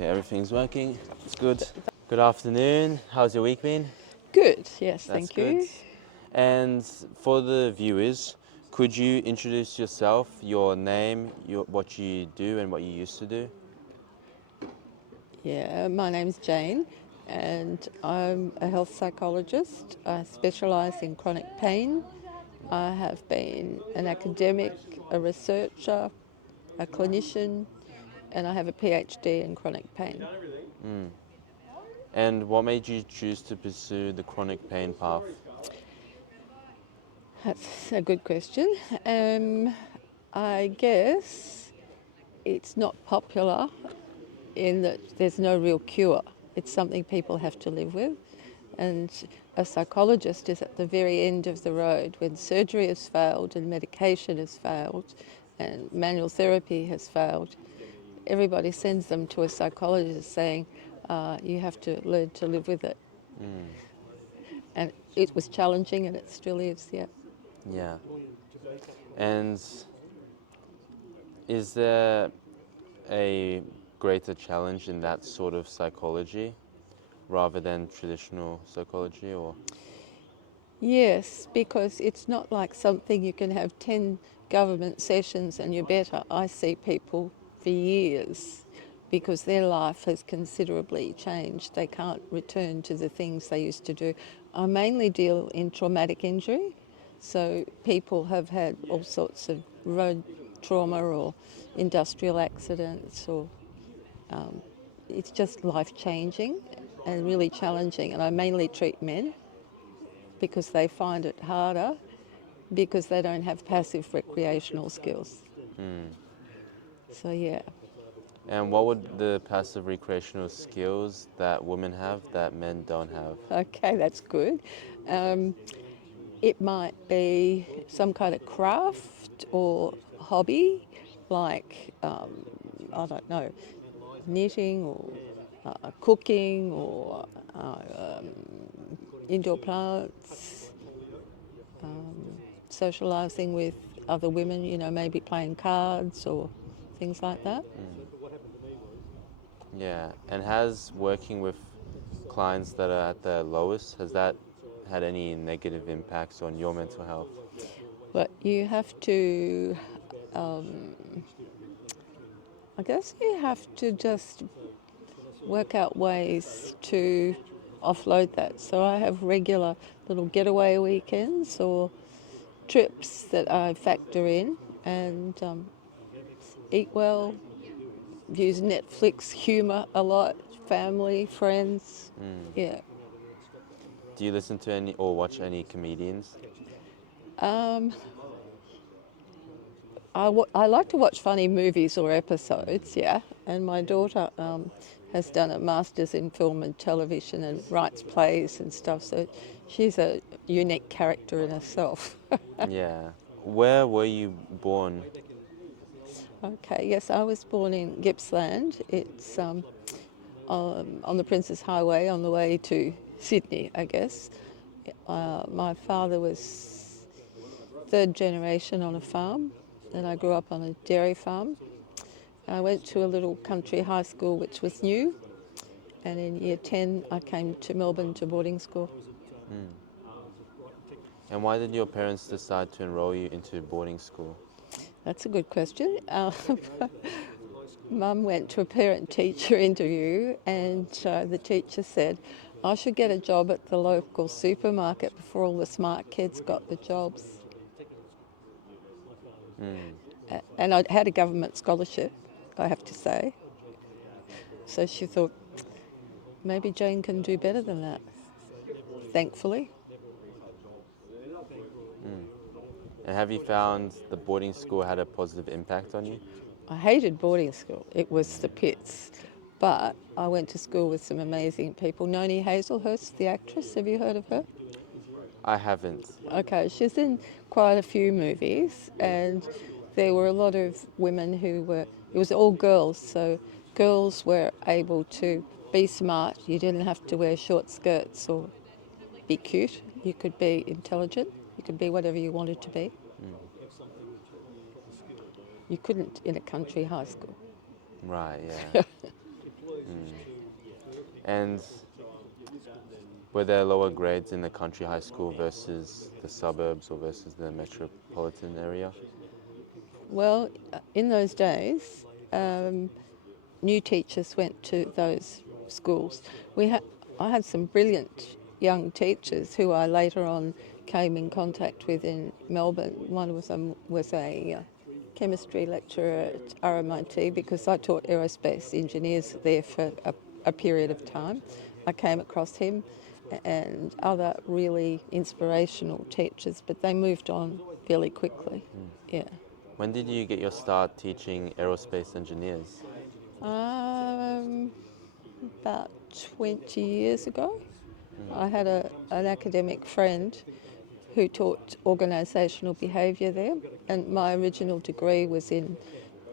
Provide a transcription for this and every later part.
Okay, everything's working. It's good. Good afternoon. How's your week been? Good, yes, That's thank good. you. And for the viewers, could you introduce yourself, your name, what you do and what you used to do? Yeah, my name's Jane and I'm a health psychologist. I specialise in chronic pain. I have been an academic, a researcher, a clinician, and I have a PhD in chronic pain. And what made you choose to pursue the chronic pain path? That's a good question. I guess it's not popular in that there's no real cure. It's something people have to live with. And a psychologist is at the very end of the road when surgery has failed and medication has failed and manual therapy has failed. Everybody sends them to a psychologist saying, you have to learn to live with it. And it was challenging and it still is, yeah. Yeah. And is there a greater challenge in that sort of psychology rather than traditional psychology, or? Yes, because it's not like something you can have 10 government sessions and you're better. I see people for years because their life has considerably changed. They can't return to the things they used to do. I mainly deal in traumatic injury, so people have had all sorts of road trauma or industrial accidents, or it's just life-changing and really challenging. And I mainly treat men because they find it harder because they don't have passive recreational skills. So yeah. And what would the passive recreational skills that women have that men don't have? Okay, that's good. Um, it might be some kind of craft or hobby, like I don't know, knitting or cooking or indoor plants, socialising with other women, you know, maybe playing cards or things like that. Yeah. And has working with clients that are at their lowest, has that had any negative impacts on your mental health? But you have to, I guess you have to just work out ways to offload that. So I have regular little getaway weekends or trips that I factor in and eat well, use Netflix humour a lot, family, friends, yeah. Do you listen to any or watch any comedians? I like to watch funny movies or episodes, yeah. And my daughter has done a master's in film and television and writes plays and stuff, so she's a unique character in herself. Yeah. Where were you born? Okay, yes, I was born in Gippsland. It's on the Princess Highway on the way to Sydney, I guess. My father was third generation on a farm, and I grew up on a dairy farm. I went to a little country high school which was new, and in year 10 I came to Melbourne to boarding school. And why did your parents decide to enroll you into boarding school? That's a good question. Mum went to a parent-teacher interview and the teacher said, I should get a job at the local supermarket before all the smart kids got the jobs. And I had a government scholarship, I have to say. So she thought, maybe Jane can do better than that, thankfully. And have you found the boarding school had a positive impact on you? I hated boarding school. It was the pits. But I went to school with some amazing people. Noni Hazelhurst, the actress, have you heard of her? I haven't. Okay, she's in quite a few movies, and there were a lot of women who were, it was all girls, so girls were able to be smart. You didn't have to wear short skirts or be cute. You could be intelligent. You could be whatever you wanted to be. You couldn't in a country high school. Right, yeah. And were there lower grades in the country high school versus the suburbs or versus the metropolitan area? Well, in those days, new teachers went to those schools. I had some brilliant young teachers who I later on came in contact with in Melbourne. One of them was a chemistry lecturer at RMIT because I taught aerospace engineers there for a period of time. I came across him and other really inspirational teachers, but they moved on fairly quickly. Yeah. When did you get your start teaching aerospace engineers? Um, about 20 years ago. I had an academic friend who taught organisational behaviour there, and my original degree was in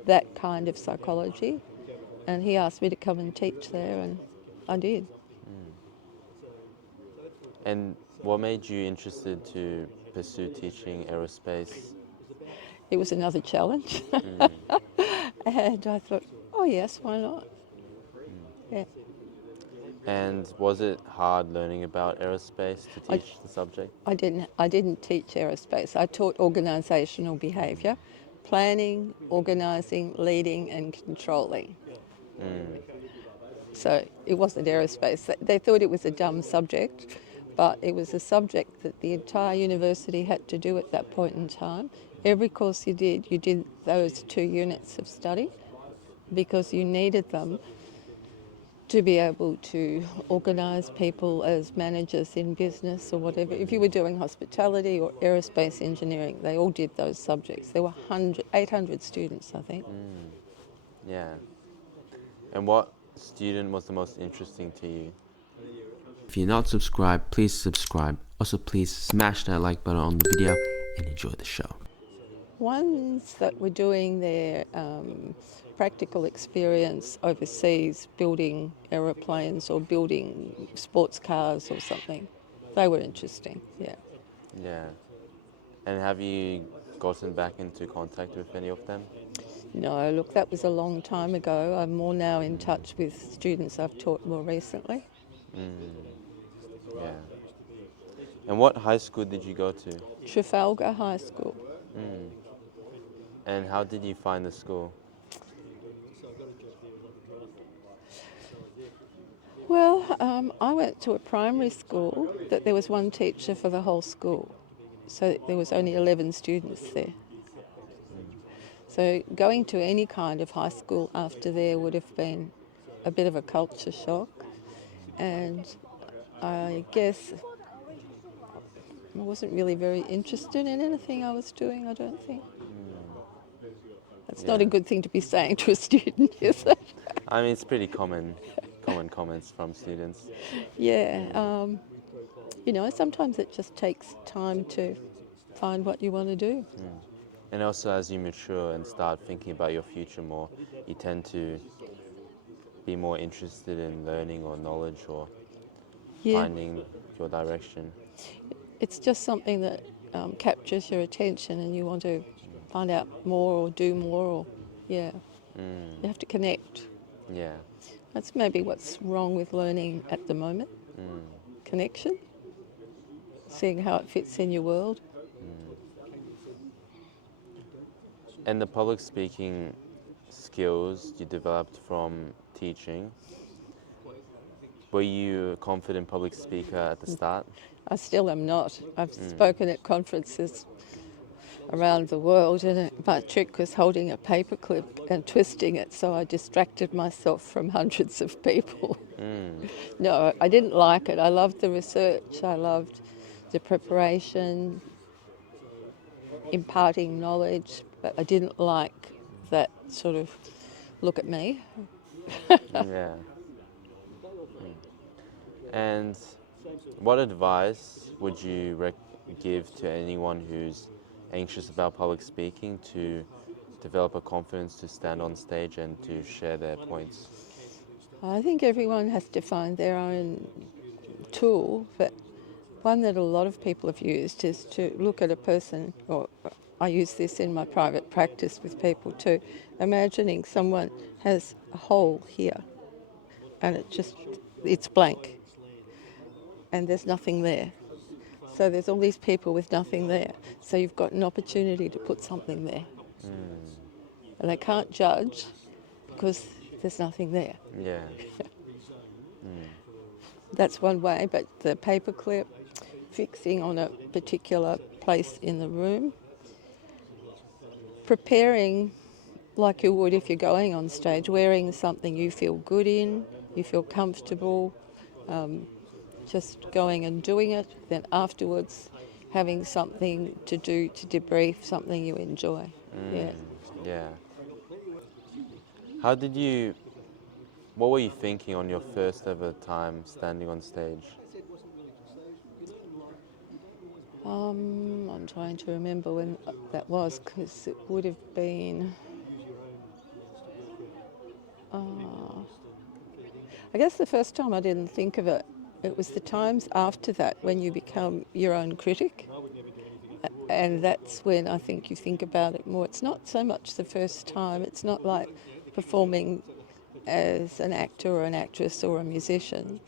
that kind of psychology, and he asked me to come and teach there, and I did. And what made you interested to pursue teaching aerospace? It was another challenge, and I thought, oh yes, why not? Yeah. And was it hard learning about aerospace to I, teach the subject? I didn't teach aerospace. I taught organisational behaviour, planning, organising, leading and controlling. So it wasn't aerospace. They thought it was a dumb subject, but it was a subject that the entire university had to do at that point in time. Every course you did those 2 units of study because you needed them to be able to organise people as managers in business or whatever. If you were doing hospitality or aerospace engineering, they all did those subjects. There were 800 students, I think. Yeah. And what student was the most interesting to you? If you're not subscribed, please subscribe. Also, please smash that like button on the video and enjoy the show. Ones that were doing their practical experience overseas, building aeroplanes or building sports cars or something, they were interesting, yeah. Yeah. And have you gotten back into contact with any of them? No, look, that was a long time ago. I'm more now in touch with students I've taught more recently. Yeah. And what high school did you go to? Trafalgar High School. And how did you find the school? Well, I went to a primary school that there was one teacher for the whole school. So there was only 11 students there. So going to any kind of high school after there would have been a bit of a culture shock. And I guess I wasn't really very interested in anything I was doing, I don't think. That's not a good thing to be saying to a student, is it? I mean, it's pretty common comments from students. Yeah. Sometimes it just takes time to find what you want to do. And also, as you mature and start thinking about your future more, you tend to be more interested in learning or knowledge or Yeah. finding your direction. It's just something that captures your attention and you want to find out more or do more or, yeah. You have to connect. Yeah. That's maybe what's wrong with learning at the moment. Connection. Seeing how it fits in your world. And the public speaking skills you developed from teaching, were you a confident public speaker at the start? I still am not. I've spoken at conferences around the world, and my trick was holding a paperclip and twisting it so I distracted myself from hundreds of people. No, I didn't like it. I loved the research, I loved the preparation, imparting knowledge, but I didn't like that sort of look at me. Yeah. And what advice would you give to anyone who's anxious about public speaking to develop a confidence to stand on stage and to share their points? I think everyone has to find their own tool, but one that a lot of people have used is to look at a person, or I use this in my private practice with people too, imagining someone has a hole here and it just it's blank and there's nothing there. So there's all these people with nothing there. So you've got an opportunity to put something there. And they can't judge because there's nothing there. Yeah. That's one way, but the paperclip, fixing on a particular place in the room, preparing like you would if you're going on stage, wearing something you feel good in, you feel comfortable, just going and doing it, then afterwards having something to do to debrief, something you enjoy. Yeah. Yeah. What were you thinking on your first ever time standing on stage? I'm trying to remember when that was, because it would have been, I guess the first time I didn't think of it. It was the times after that when you become your own critic, and that's when I think you think about it more. It's not so much the first time. It's not like performing as an actor or an actress or a musician.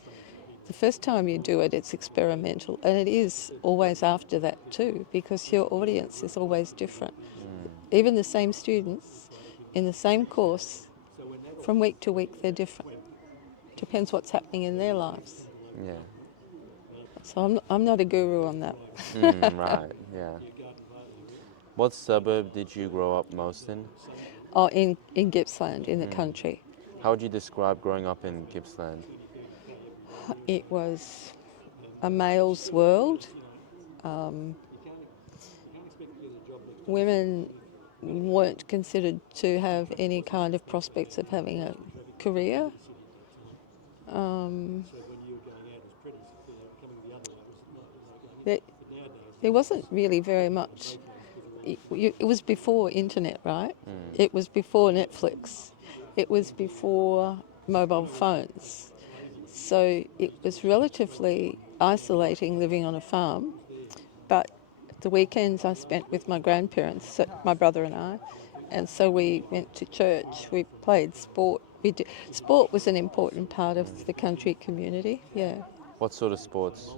The first time you do it, it's experimental, and it is always after that too, because your audience is always different. Even the same students in the same course, from week to week, they're different. Depends what's happening in their lives. Yeah. So I'm not a guru on that. Right, yeah. What suburb did you grow up most in? Oh, in Gippsland, in the country. How would you describe growing up in Gippsland? It was a male's world. Women weren't considered to have any kind of prospects of having a career. There wasn't really very much. It was before internet, right? It was before Netflix. It was before mobile phones. So it was relatively isolating living on a farm, but the weekends I spent with my grandparents, so my brother and so we went to church, we played sport. Sport was an important part of the country community, yeah. What sort of sports?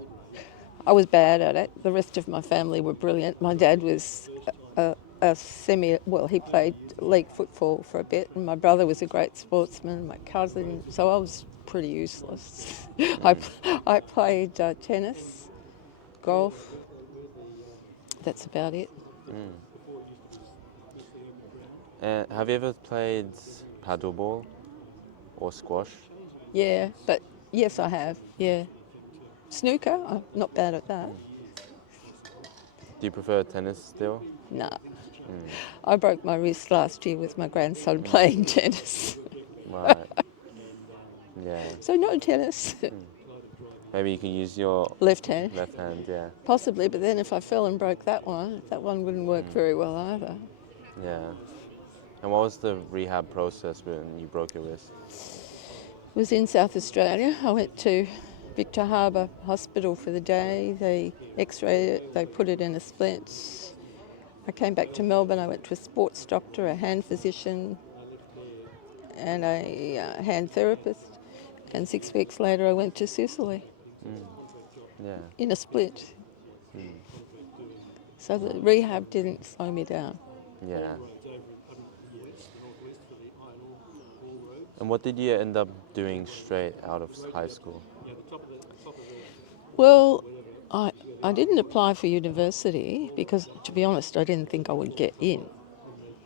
I was bad at it. The rest of my family were brilliant. My dad was he played league football for a bit, and my brother was a great sportsman, my cousin, so I was pretty useless. I played tennis, golf, that's about it. Have you ever played paddleball or squash? Yeah, but yes, I have, yeah. Snooker, I'm not bad at that. Do you prefer tennis still? No. I broke my wrist last year with my grandson playing tennis. Right. Yeah. So no tennis. Maybe you can use your Left hand. left hand, yeah. Possibly, but then if I fell and broke that one wouldn't work very well either. Yeah. And what was the rehab process when you broke your wrist? It was in South Australia. I went to Victor Harbour Hospital for the day. They x-rayed it, they put it in a splint. I came back to Melbourne. I went to a sports doctor, a hand physician and a hand therapist. And 6 weeks later I went to Sicily Yeah. in a split. So the rehab didn't slow me down. Yeah. And what did you end up doing straight out of high school? Well, I didn't apply for university because, to be honest, I didn't think I would get in.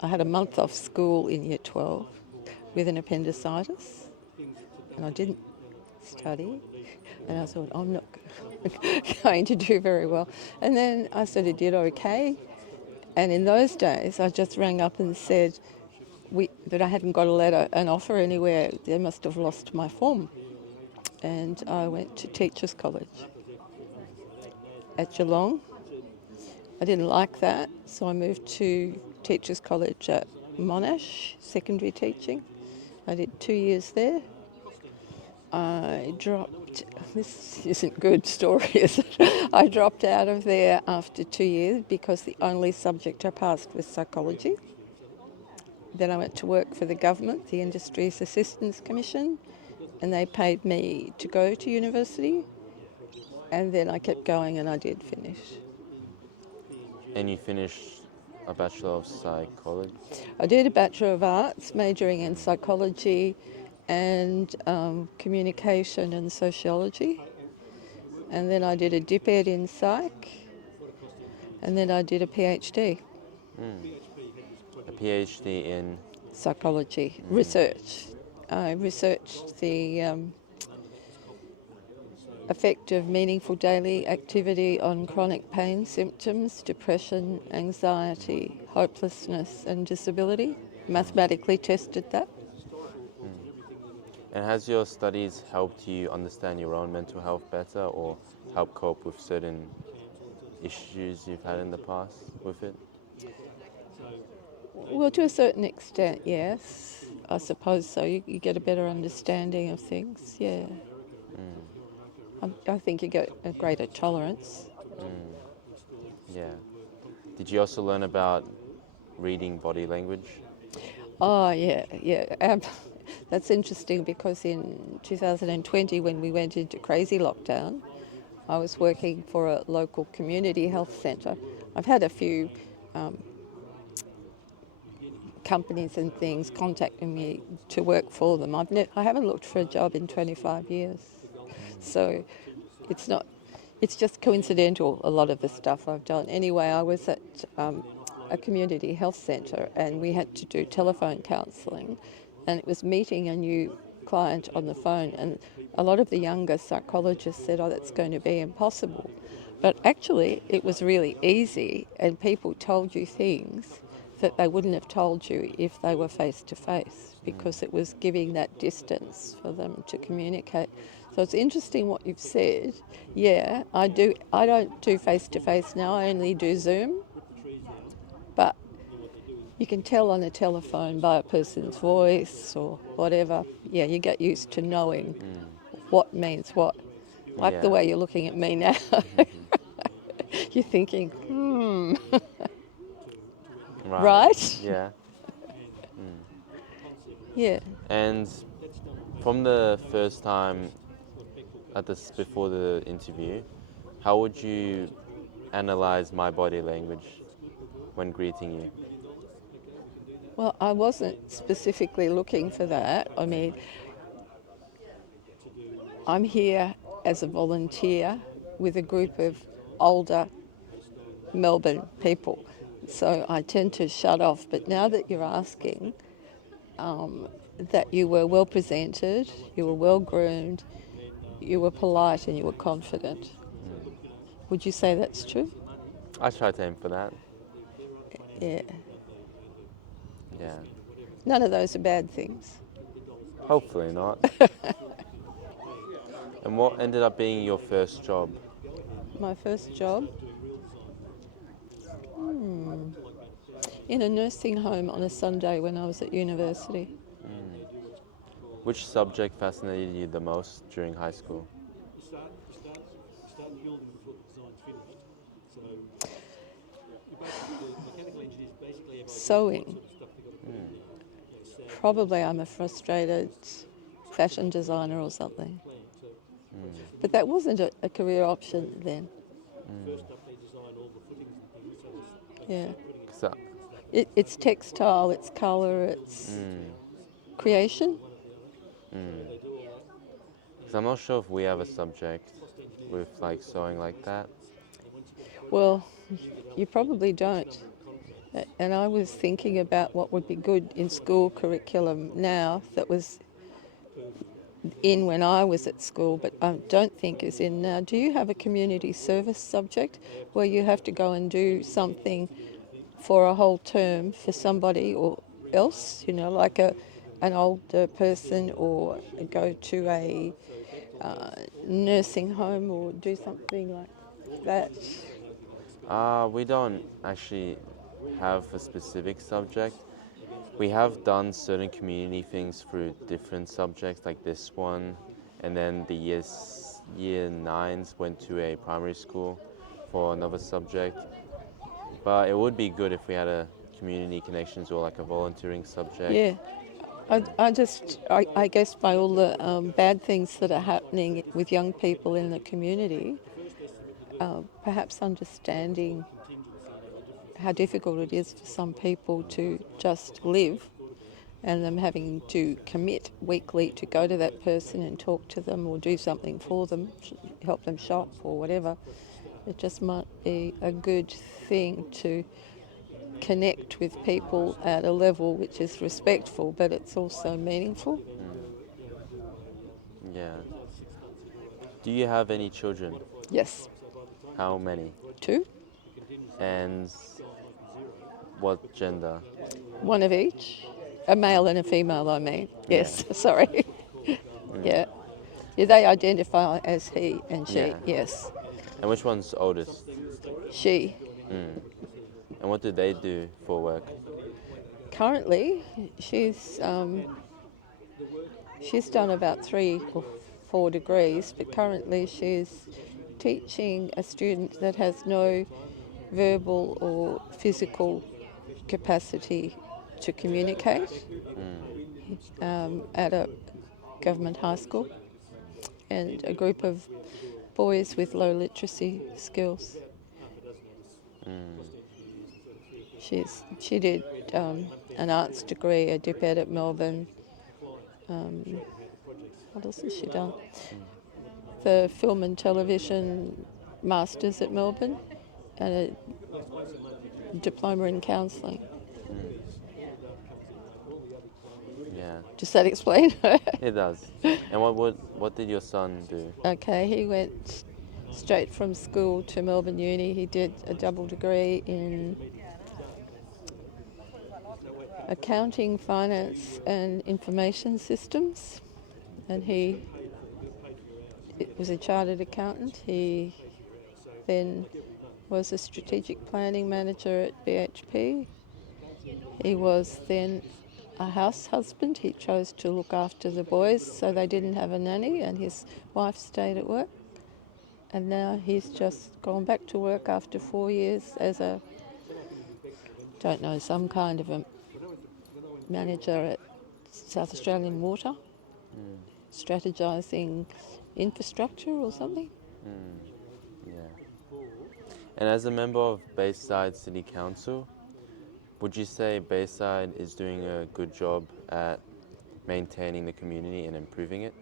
I had a month off school in year 12 with an appendicitis and I didn't study and I thought, I'm not going to do very well. And then I sort of did okay. And in those days, I just rang up and said that I hadn't got an offer anywhere. They must have lost my form. And I went to Teachers College at Geelong. I didn't like that, so I moved to Teachers College at Monash, secondary teaching. I did 2 years there. I dropped, this isn't a good story, is it? I dropped out of there after 2 years because the only subject I passed was psychology. Then I went to work for the government, the Industries Assistance Commission, and they paid me to go to university, and then I kept going and I did finish. And you finished a Bachelor of Psychology? I did a Bachelor of Arts, majoring in psychology and communication and sociology, and then I did a dip ed in psych, and then I did a PhD. A PhD in? Psychology, research. I researched the effect of meaningful daily activity on chronic pain symptoms, depression, anxiety, hopelessness and disability. Mathematically tested that. And has your studies helped you understand your own mental health better or help cope with certain issues you've had in the past with it? Well, to a certain extent, yes. I suppose so. You get a better understanding of things, yeah. I think you get a greater tolerance. Yeah. Did you also learn about reading body language? Oh, yeah. That's interesting because in 2020, when we went into crazy lockdown, I was working for a local community health centre. I've had a few companies and things contacting me to work for them. I haven't looked for a job in 25 years. So it's not, it's just coincidental, a lot of the stuff I've done. Anyway, I was at a community health centre and we had to do telephone counselling, and it was meeting a new client on the phone, and a lot of the younger psychologists said, oh, that's going to be impossible. But actually it was really easy, and people told you things that they wouldn't have told you if they were face to face, because it was giving that distance for them to communicate. So it's interesting what you've said. Yeah, I don't do face to face now, I only do Zoom. But you can tell on a telephone by a person's voice or whatever. Yeah, you get used to knowing what means what. Like the Yeah. way you're looking at me now. You're thinking, right? Yeah. Yeah. And from the first time before the interview, how would you analyze my body language when greeting you? Well, I wasn't specifically looking for that. I mean, I'm here as a volunteer with a group of older Melbourne people, so I tend to shut off. But now that you're asking, that you were well presented, you were well groomed, you were polite and you were confident. Would you say that's true? I try to aim for that. Yeah. Yeah. None of those are bad things. Hopefully not. And what ended up being your first job? My first job in a nursing home on a Sunday when I was at university. Which subject fascinated you the most during high school? Sewing. Probably I'm a frustrated fashion designer or something. But that wasn't a career option then. Yeah. 'Cause I- It's textile, it's colour, it's creation. 'cause I'm not sure if we have a subject with like sewing like that. Well, you probably don't. And I was thinking about what would be good in school curriculum now that was in when I was at school, but I don't think is in now. Do you have a community service subject where you have to go and do something for a whole term for somebody or else, like an older person, or go to a nursing home or do something like that? We don't actually have a specific subject. We have done certain community things through different subjects like this one, and then the year nines went to a primary school for another subject. But it would be good if we had a community connections or like a volunteering subject. Yeah, I guess by all the bad things that are happening with young people in the community, perhaps understanding how difficult it is for some people to just live and them having to commit weekly to go to that person and talk to them or do something for them, help them shop or whatever. It just might be a good thing to connect with people at a level which is respectful, but it's also meaningful. Yeah. Do you have any children? Yes, How many? 2, And what gender? one of each, a male and a female. I mean, Yeah. yes, sorry, yeah. Yeah, they identify as he and she. Yeah. Yes, And which one's oldest? she. And what do they do for work? Currently, she's done about 3 or 4 degrees, but currently she's teaching a student that has no verbal or physical capacity to communicate at a government high school, and a group of boys with low literacy skills. She did an arts degree, a dip ed at Melbourne. What else has she done? The film and television masters at Melbourne, and a diploma in counselling. Yeah. Does that explain? It does. And what did your son do? Okay, he went straight from school to Melbourne Uni. He did a double degree in accounting, finance and information systems, and he was a chartered accountant. He then was a strategic planning manager at BHP. He was then a house husband. He chose to look after the boys so they didn't have a nanny, and his wife stayed at work. And now he's just gone back to work after 4 years as some kind of a manager at South Australian Water, strategising infrastructure or something. Yeah. And as a member of Bayside City Council, would you say Bayside is doing a good job at maintaining the community and improving it?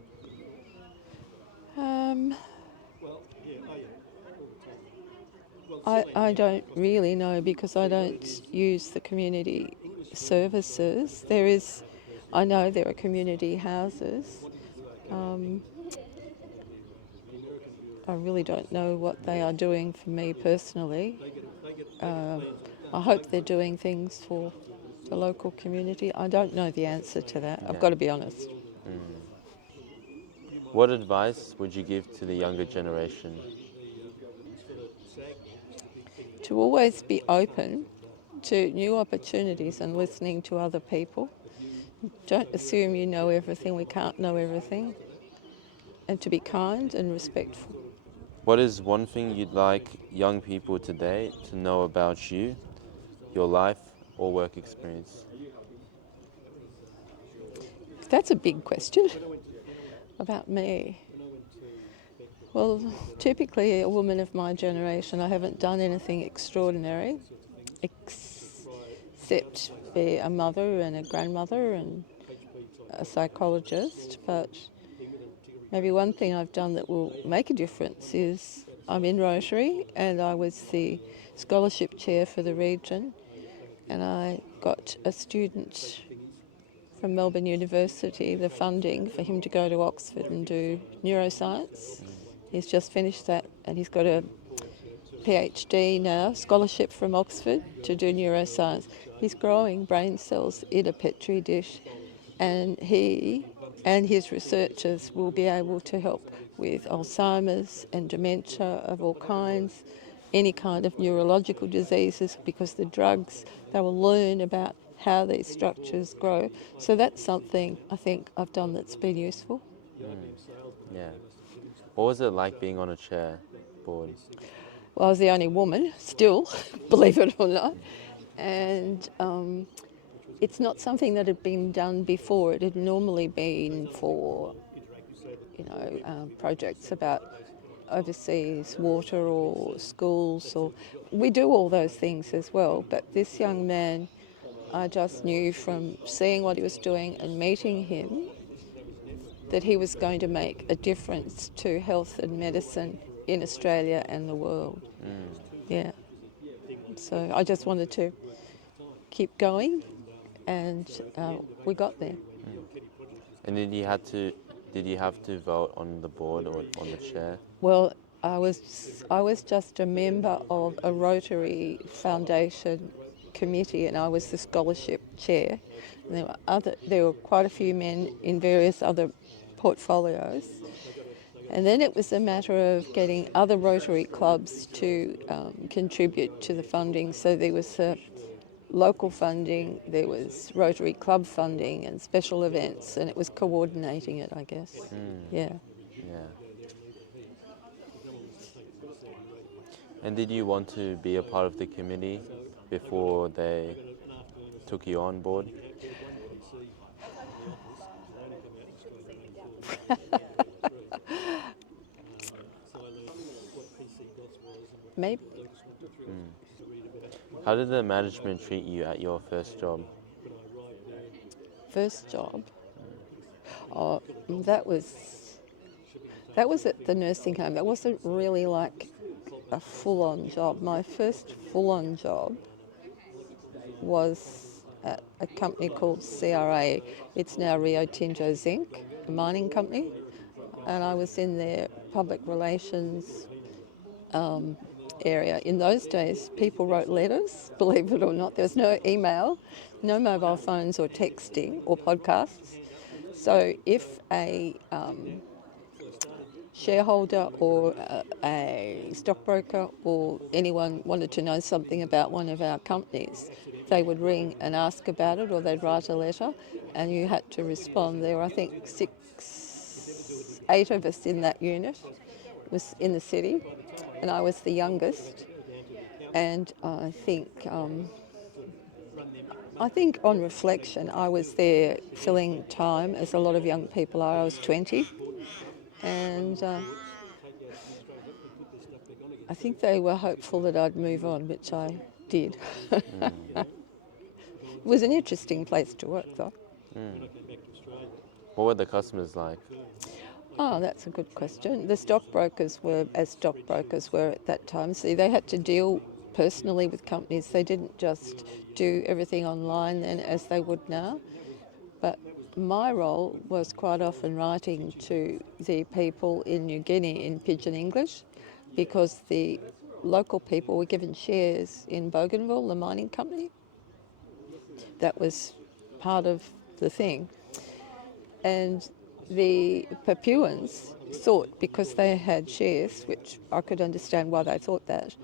I don't really know, because I don't use the community services. I know there are community houses. I really don't know what they are doing for me personally. I hope they're doing things for the local community. I don't know the answer to that. I've got to be honest. What advice would you give to the younger generation? To always be open to new opportunities and listening to other people. Don't assume you know everything. We can't know everything. And to be kind and respectful. What is one thing you'd like young people today to know about you, your life or work experience? That's a big question about me. Well, typically a woman of my generation, I haven't done anything extraordinary except be a mother and a grandmother and a psychologist, but maybe one thing I've done that will make a difference is I'm in Rotary, and I was the scholarship chair for the region, and I got a student from Melbourne University the funding for him to go to Oxford and do neuroscience. He's just finished that, and he's got a PhD now, scholarship from Oxford to do neuroscience. He's growing brain cells in a petri dish, and he and his researchers will be able to help with Alzheimer's and dementia of all kinds, any kind of neurological diseases, because the drugs, they will learn about how these structures grow. So that's something I think I've done that's been useful. Yeah. What was it like being on a chair board? Well, I was the only woman, still, believe it or not. And it's not something that had been done before. It had normally been for, projects about overseas water or schools, or we do all those things as well. But this young man, I just knew from seeing what he was doing and meeting him that he was going to make a difference to health and medicine in Australia and the world. Yeah. So I just wanted to keep going, and we got there. And did you have to vote on the board or on the chair? Well, I was just a member of a Rotary Foundation committee, and I was the scholarship chair. And there were quite a few men in various other portfolios. And then it was a matter of getting other Rotary clubs to contribute to the funding. So there was local funding, there was Rotary club funding and special events, and it was coordinating it, I guess. Yeah. Yeah. And did you want to be a part of the committee before they took you on board? Maybe. How did the management treat you at your first job? First job. Oh, that was at the nursing home. That wasn't really like a full-on job. My first full-on job was at a company called CRA. It's now Rio Tinto Zinc, a mining company, and I was in their public relations area. In those days, people wrote letters, believe it or not. There was no email, no mobile phones or texting or podcasts. So if a shareholder or a stockbroker or anyone wanted to know something about one of our companies, they would ring and ask about it, or they'd write a letter, and you had to respond. There were, I think, 8 of us in that unit. It was in the city, and I was the youngest. And I think on reflection, I was there filling time, as a lot of young people are. I was 20, and I think they were hopeful that I'd move on, which I did. It was an interesting place to work, though. What were the customers like? Oh, that's a good question. The stockbrokers were as stockbrokers were at that time. See, they had to deal personally with companies. They didn't just do everything online then as they would now. But my role was quite often writing to the people in New Guinea in Pidgin English, because the local people were given shares in Bougainville, the mining company. That was part of the thing. And the Papuans thought, because they had shares, which I could understand why they thought that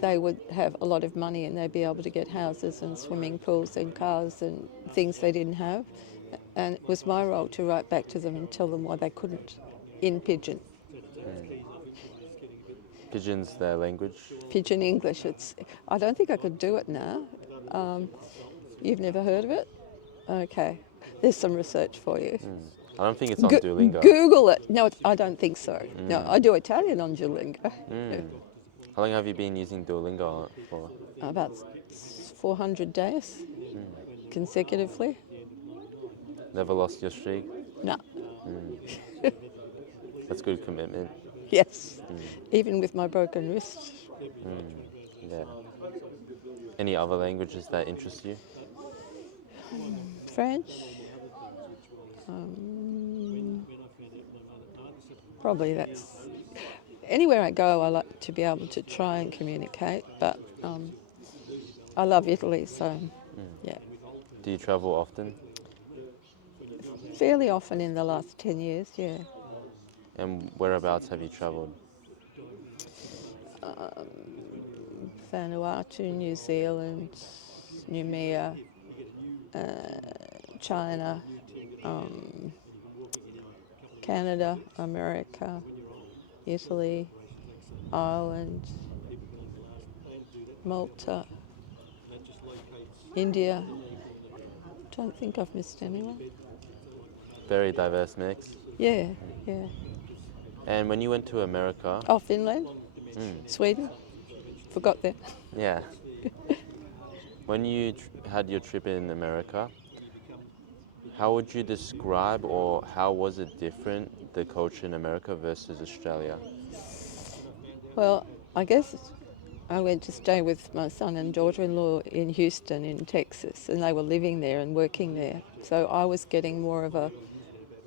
they would have a lot of money and they'd be able to get houses and swimming pools and cars and things they didn't have. And it was my role to write back to them and tell them why they couldn't, in Pidgin. Pidgin's their language? Pidgin English. I don't think I could do it now. You've never heard of it? Okay. There's some research for you. I don't think it's on Duolingo. Google it. No, I don't think so. No, I do Italian on Duolingo. How long have you been using Duolingo for? About 400 days consecutively. Never lost your streak? No. That's good commitment. Yes. Even with my broken wrist. Yeah. Any other languages that interest you? French. Probably that's... Anywhere I go, I like to be able to try and communicate, but I love Italy, so yeah. Do you travel often? Fairly often in the last 10 years, yeah. And whereabouts have you travelled? Vanuatu, New Zealand, Noumea, China, Canada, America, Italy, Ireland, Malta, India, don't think I've missed anyone. Very diverse mix. Yeah, yeah. And when you went to America, Oh, Finland, Sweden, forgot that. yeah, when you had your trip in America, how would you describe or how was it different, the culture in America versus Australia? Well, I guess I went to stay with my son and daughter-in-law in Houston in Texas, and they were living there and working there. So I was getting more of a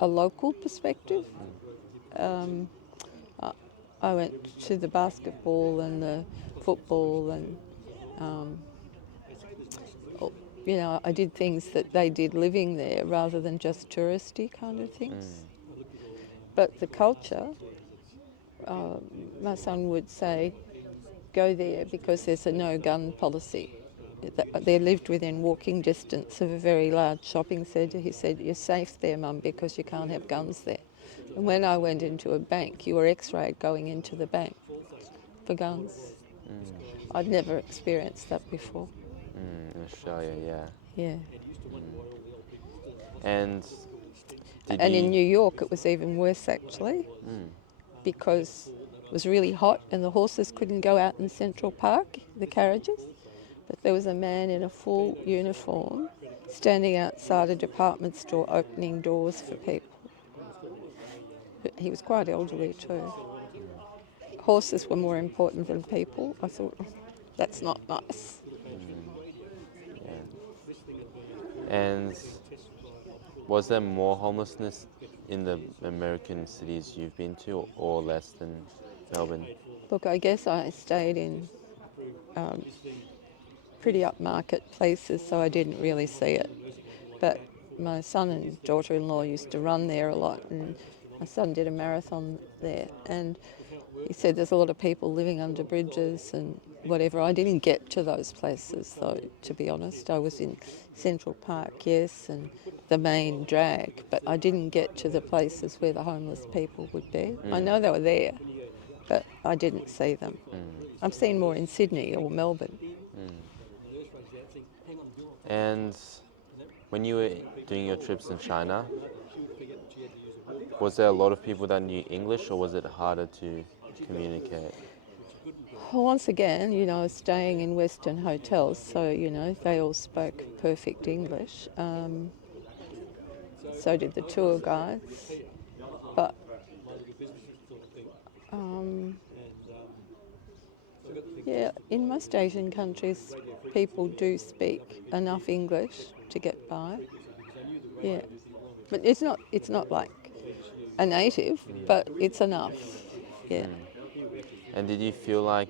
local perspective. I I went to the basketball and the football and, um, you know, I did things that they did living there rather than just touristy kind of things. But the culture, my son would say, go there because there's a no-gun policy. They lived within walking distance of a very large shopping centre. He said, you're safe there, Mum, because you can't have guns there. And when I went into a bank, you were x-rayed going into the bank for guns. I'd never experienced that before. In Australia, yeah. Yeah. And did And you? in New York, it was even worse, actually, because it was really hot and the horses couldn't go out in Central Park, the carriages. But there was a man in a full uniform standing outside a department store opening doors for people. He was quite elderly too. Horses were more important than people. I thought, that's not nice. And was there more homelessness in the American cities you've been to, or less than Melbourne? Look, I guess I stayed in pretty upmarket places, so I didn't really see it. But my son and daughter-in-law used to run there a lot, and my son did a marathon there, and he said there's a lot of people living under bridges and whatever. I didn't get to those places, though, to be honest. I was in Central Park, yes, and the main drag, but I didn't get to the places where the homeless people would be. I know they were there, but I didn't see them. I've seen more in Sydney or Melbourne. And when you were doing your trips in China, was there a lot of people that knew English, or was it harder to communicate? Well, once again, you know, I was staying in Western hotels, so, you know, they all spoke perfect English. So did the tour guides. But yeah, in most Asian countries, people do speak enough English to get by. Yeah, but it's not like a native, but it's enough. Yeah. And did you feel like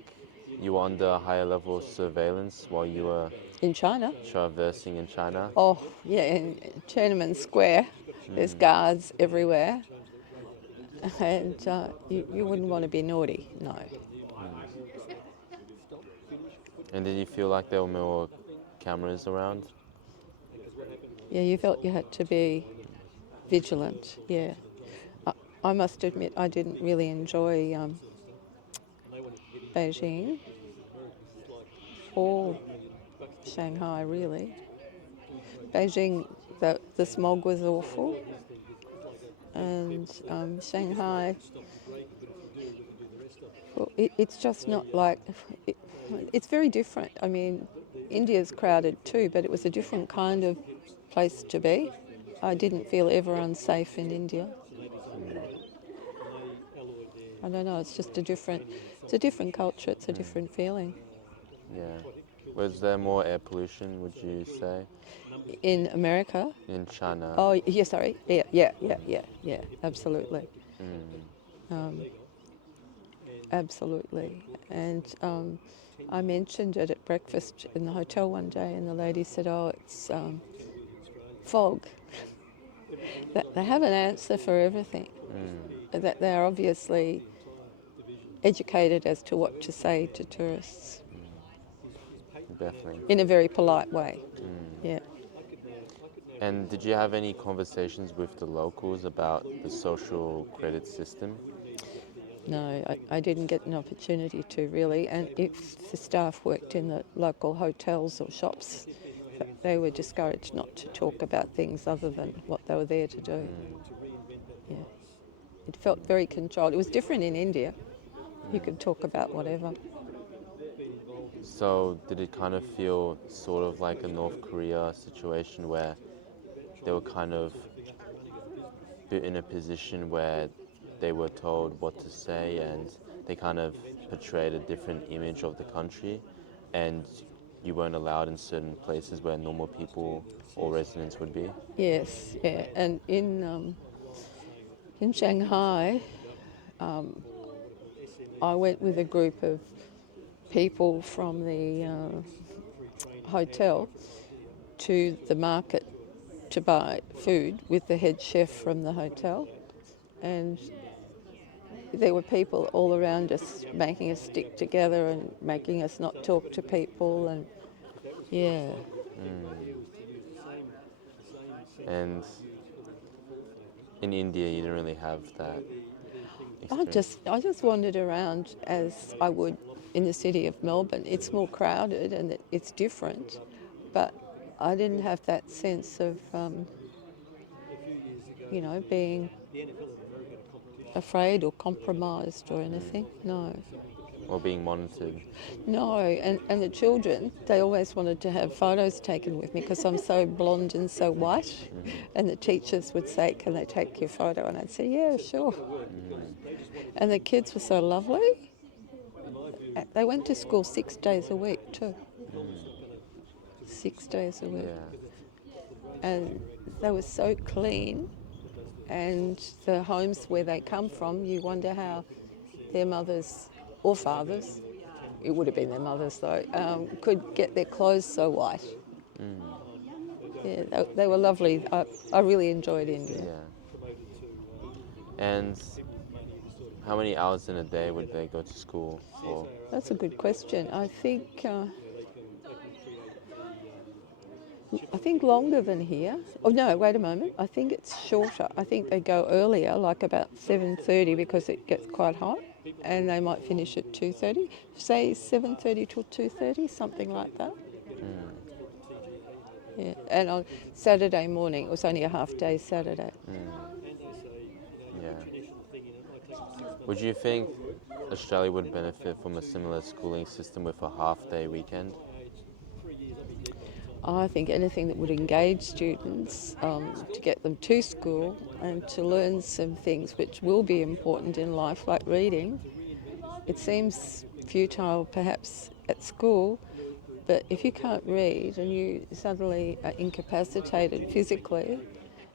you were under a higher level of surveillance while you were In China, traversing in China? oh yeah, in Tiananmen Square, there's guards everywhere, and you wouldn't want to be naughty, no. And did you feel like there were more cameras around? Yeah, you felt you had to be vigilant. Yeah, I must admit I didn't really enjoy Beijing or Shanghai really. Beijing, the smog was awful, and Shanghai, well, it's just not like, it's very different. I mean, India's crowded too, but it was a different kind of place to be. I didn't feel ever unsafe in India. I don't know, it's just it's a different culture, it's a different feeling. Yeah. Was there more air pollution, would you say, In America, in China? oh, yeah, sorry, yeah, absolutely. Absolutely. And I mentioned it at breakfast in the hotel one day, and the lady said, oh, it's fog. They have an answer for everything. That they're obviously educated as to what to say to tourists Definitely. in a very polite way. Yeah. And did you have any conversations with the locals about the social credit system? No, I didn't get an opportunity to really. And if the staff worked in the local hotels or shops, They were discouraged not to talk about things other than what they were there to do. Yeah. It felt very controlled. It was different in India. You could talk about whatever. So did it kind of feel sort of like a North Korea situation where they were kind of put in a position where they were told what to say and they kind of portrayed a different image of the country, and you weren't allowed in certain places where normal people or residents would be? Yes, yeah. And in Shanghai, I went with a group of people from the hotel to the market to buy food with the head chef from the hotel, and there were people all around us making us stick together and making us not talk to people, and yeah. And in India, you didn't really have that I experience. just wandered around as I would in the city of Melbourne. It's more crowded and it's different, but I didn't have that sense of being afraid or compromised or anything. No. Or being monitored. No, and the children, they always wanted to have photos taken with me because I'm so blonde and so white. And the teachers would say, "Can they take your photo?" And I'd say, "Yeah, sure." And the kids were so lovely. They went to school 6 days a week too. 6 days a week. Yeah. And they were so clean. And the homes where they come from, you wonder how their mothers or fathers, it would have been their mothers though, could get their clothes so white. Yeah, they were lovely. I really enjoyed India. Yeah. And how many hours in a day would they go to school for? That's a good question. I think longer than here. Oh no, wait a moment. I think it's shorter. I think they go earlier, like about 7:30 because it gets quite hot, and they might finish at 2:30. Say 7:30 till 2:30, something like that. Yeah. And on Saturday morning, it was only a half day Saturday. Yeah. Would you think Australia would benefit from a similar schooling system with a half-day weekend? I think anything that would engage students to get them to school and to learn some things which will be important in life, like reading. It seems futile perhaps at school, but if you can't read and you suddenly are incapacitated physically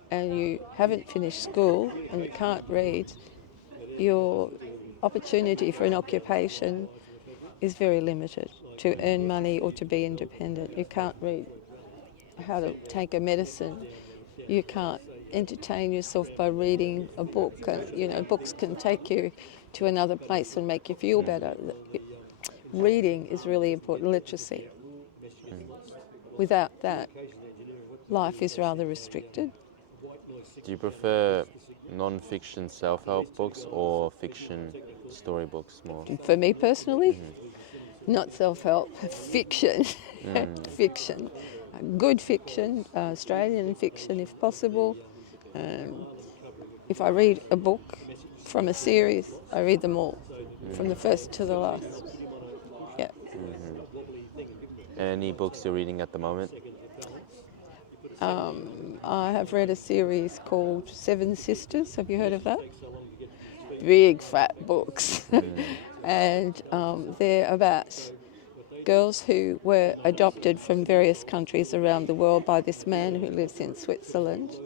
and you haven't finished school and you can't read, your opportunity for an occupation is very limited to earn money or to be independent. You can't read how to take a medicine. You can't entertain yourself by reading a book. Books can take you to another place and make you feel better. Reading is really important, literacy. Without that, life is rather restricted. Do you prefer non-fiction self-help books or fiction storybooks more? For me personally, not self-help, fiction. Fiction. Good fiction, Australian fiction if possible. If I read a book from a series, I read them all, from the first to the last. Yeah. Any books you're reading at the moment? I have read a series called Seven Sisters. Have you heard of that? Big fat books. And they're about girls who were adopted from various countries around the world by this man who lives in Switzerland.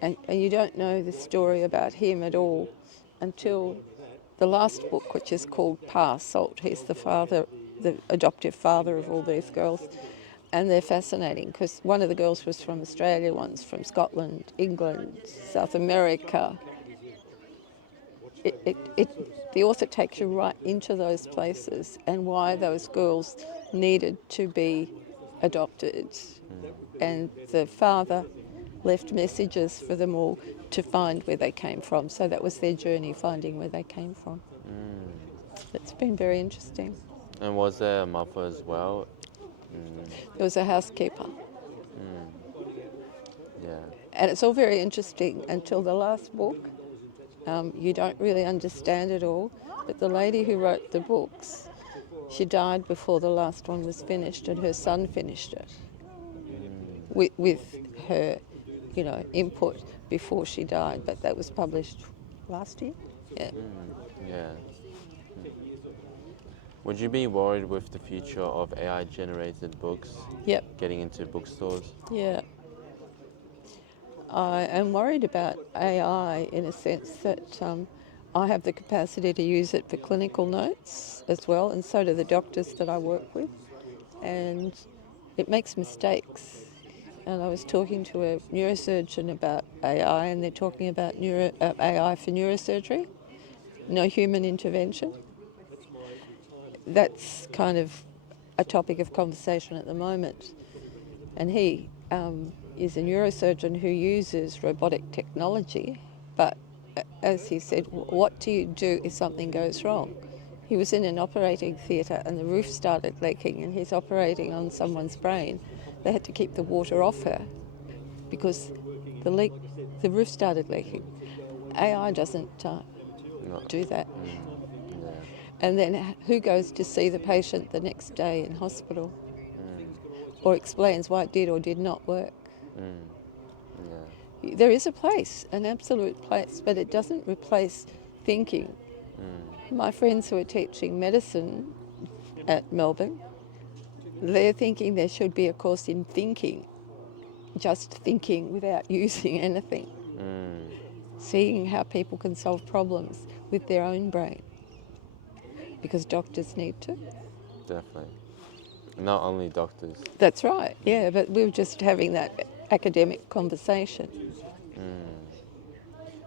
And you don't know the story about him at all until the last book, which is called Pa Salt. He's the father, the adoptive father of all these girls. And they're fascinating because one of the girls was from Australia, one's from Scotland, England, South America. The author takes you right into those places and why those girls needed to be adopted. And the father left messages for them all to find where they came from. So that was their journey, finding where they came from. It's been very interesting. And was there a mother as well? There was a housekeeper. Yeah. And it's all very interesting until the last book. You don't really understand it all, but the lady who wrote the books, she died before the last one was finished, and her son finished it with her, input before she died. But that was published last year. Yeah. Yeah. Would you be worried with the future of AI generated books Yep. getting into bookstores? Yeah. I am worried about AI in a sense that I have the capacity to use it for clinical notes as well, and so do the doctors that I work with. And it makes mistakes. And I was talking to a neurosurgeon about AI, and they're talking about AI for neurosurgery, no human intervention. That's kind of a topic of conversation at the moment. And he is a neurosurgeon who uses robotic technology, but as he said, what do you do if something goes wrong? He was in an operating theatre and the roof started leaking, and he's operating on someone's brain. They had to keep the water off her because the roof started leaking. AI doesn't No. do that. Yeah. And then who goes to see the patient the next day in hospital or explains why it did or did not work? Yeah. There is a place, an absolute place, but it doesn't replace thinking. My friends who are teaching medicine at Melbourne, they're thinking there should be a course in thinking, just thinking without using anything, seeing how people can solve problems with their own brain, because doctors need to. Definitely. Not only doctors. That's right, yeah, but we were just having that academic conversation.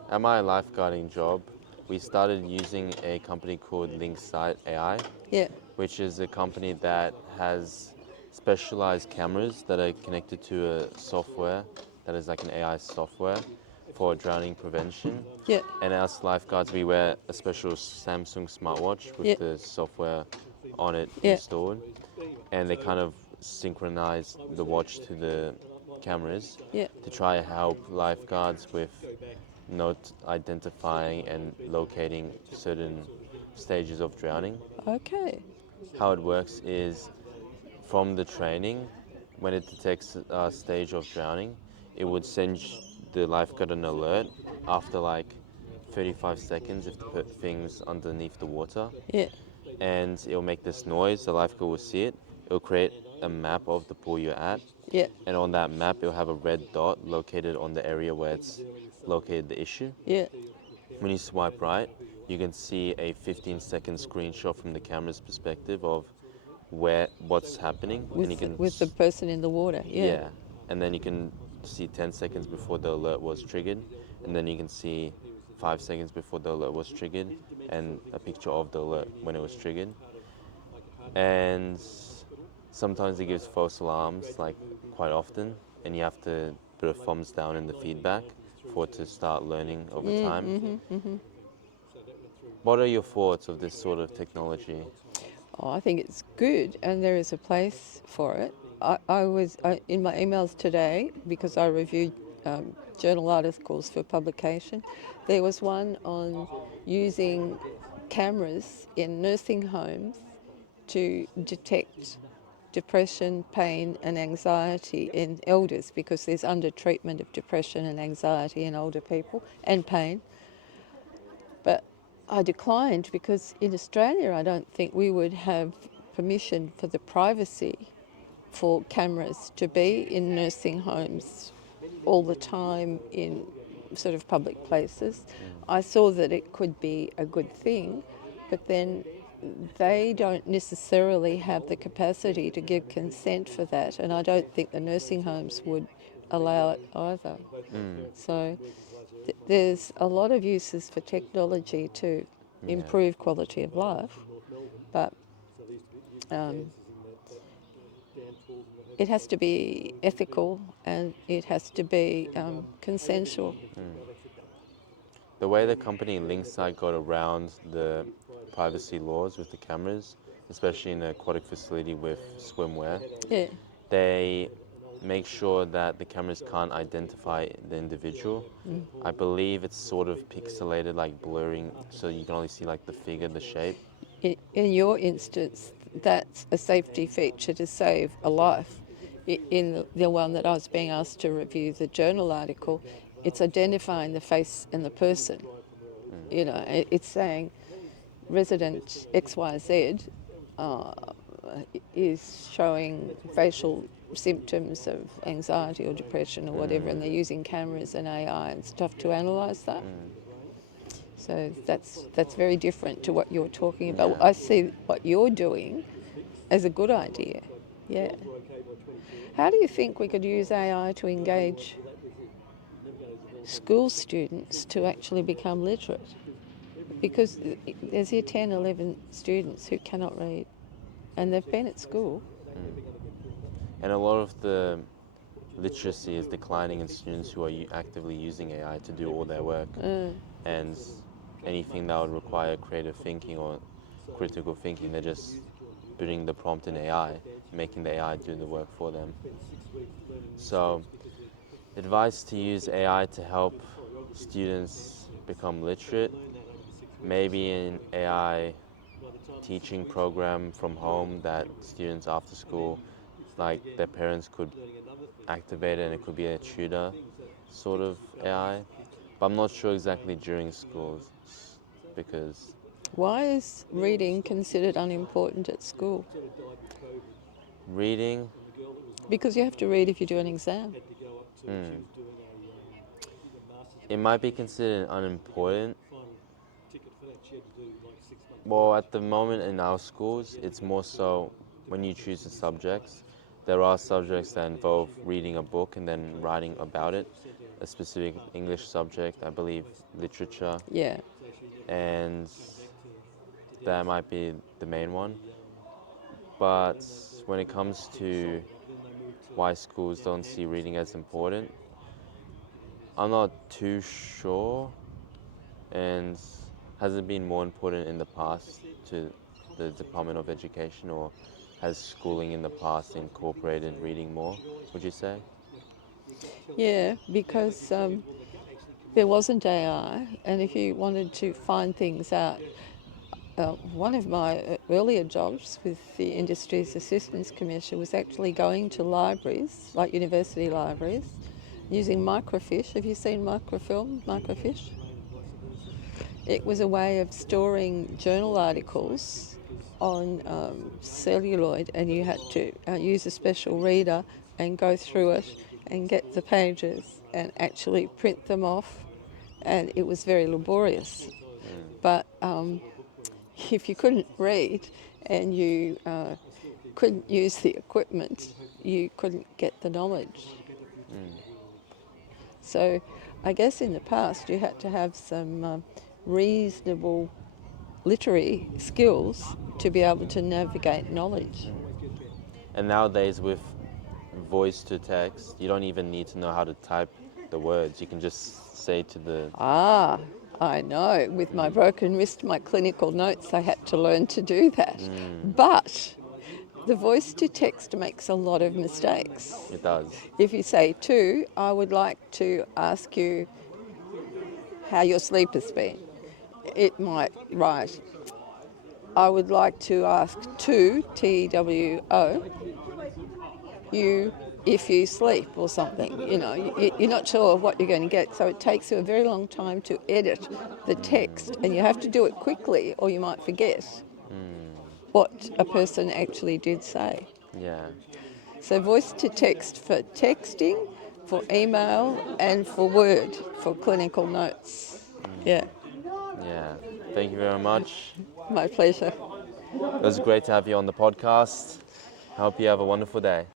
At my lifeguarding job, we started using a company called Lynxight AI, Yeah, which is a company that has specialized cameras that are connected to a software that is like an AI software for drowning prevention. yeah, And as lifeguards, we wear a special Samsung smartwatch with yeah, the software on it yeah, installed, and they kind of synchronize the watch to the cameras yeah. to try to help lifeguards with note identifying and locating certain stages of drowning. Okay, How it works is from the training, when it detects a stage of drowning, it would send the lifeguard an alert after like 35 seconds if the thing's underneath the water, yeah, and it'll make this noise. The lifeguard will see it. It'll create a map of the pool you're at, yeah, and on that map, it'll have a red dot located on the area where it's located the issue. yeah. When you swipe right, you can see a 15-second screenshot from the camera's perspective of what's happening, and you can With the person in the water, yeah. yeah, and then you can see 10 seconds before the alert was triggered, and then you can see 5 seconds before the alert was triggered, and a picture of the alert when it was triggered. And sometimes it gives false alarms, like quite often, and you have to put a thumbs down in the feedback for it to start learning over time. What are your thoughts of this sort of technology? Oh, I think it's good, and there is a place for it. In my emails today, because I reviewed journal articles for publication, there was one on using cameras in nursing homes to detect depression, pain, and anxiety in elders, because there's under treatment of depression and anxiety in older people, and pain. But I declined because in Australia I don't think we would have permission for the privacy for cameras to be in nursing homes all the time in sort of public places. I saw that it could be a good thing, but then they don't necessarily have the capacity to give consent for that, and I don't think the nursing homes would allow it either. So there's a lot of uses for technology to Yeah. improve quality of life, but um, it has to be ethical and it has to be consensual. The way the company Lynxight got around the privacy laws with the cameras, especially in an aquatic facility with swimwear, Yeah, they make sure that the cameras can't identify the individual. I believe it's sort of pixelated, like blurring, so you can only see like the figure, the shape. In your instance, that's a safety feature to save a life. In the one that I was being asked to review, the journal article, it's identifying the face and the person. You know, it's saying resident XYZ is showing facial symptoms of anxiety or depression or whatever, and they're using cameras and AI and stuff to analyse that. So that's very different to what you're talking about. Yeah. I see what you're doing as a good idea. Yeah. How do you think we could use AI to engage school students to actually become literate? Because there's here 10, 11 students who cannot read, and they've been at school. And a lot of the literacy is declining in students who are actively using AI to do all their work. And anything that would require creative thinking or critical thinking, they're just putting the prompt in AI, making the AI do the work for them. So, advice to use AI to help students become literate, maybe an AI teaching program from home that students after school, like their parents could activate it, and it could be a tutor sort of AI. But I'm not sure exactly during schools, because Why is reading considered unimportant at school? reading, Because you have to read if you do an exam. it might be considered unimportant. Well, at the moment in our schools, it's more so when you choose the subjects, there are subjects that involve reading a book and then writing about it, a specific English subject, I believe literature, Yeah. and that might be the main one. But when it comes to why schools don't see reading as important, I'm not too sure. And has it been more important in the past to the Department of Education, or has schooling in the past incorporated reading more, would you say? Yeah, because there wasn't AI, and if you wanted to find things out, one of my earlier jobs with the Industries Assistance Commission was actually going to libraries, like university libraries, using microfiche. Have you seen microfiche? It was a way of storing journal articles on celluloid, and you had to use a special reader and go through it and get the pages and actually print them off, and it was very laborious. But if you couldn't read and you couldn't use the equipment, you couldn't get the knowledge. So I guess in the past you had to have some reasonable literary skills to be able to navigate knowledge. And nowadays with voice to text, you don't even need to know how to type the words. You can just say to the... Ah, I know. With my broken wrist, my clinical notes, I had to learn to do that. But the voice to text makes a lot of mistakes. It does. If you say to, I would like to ask you how your sleep has been. It might write, I would like to ask to, TWO, you if you sleep or something. You know, you're not sure what you're going to get, so it takes you a very long time to edit the text, and you have to do it quickly or you might forget what a person actually did say. Yeah. So voice to text for texting, for email, and for Word for clinical notes. Yeah, Yeah. Thank you very much. my pleasure. It was great to have you on the podcast. I hope you have a wonderful day.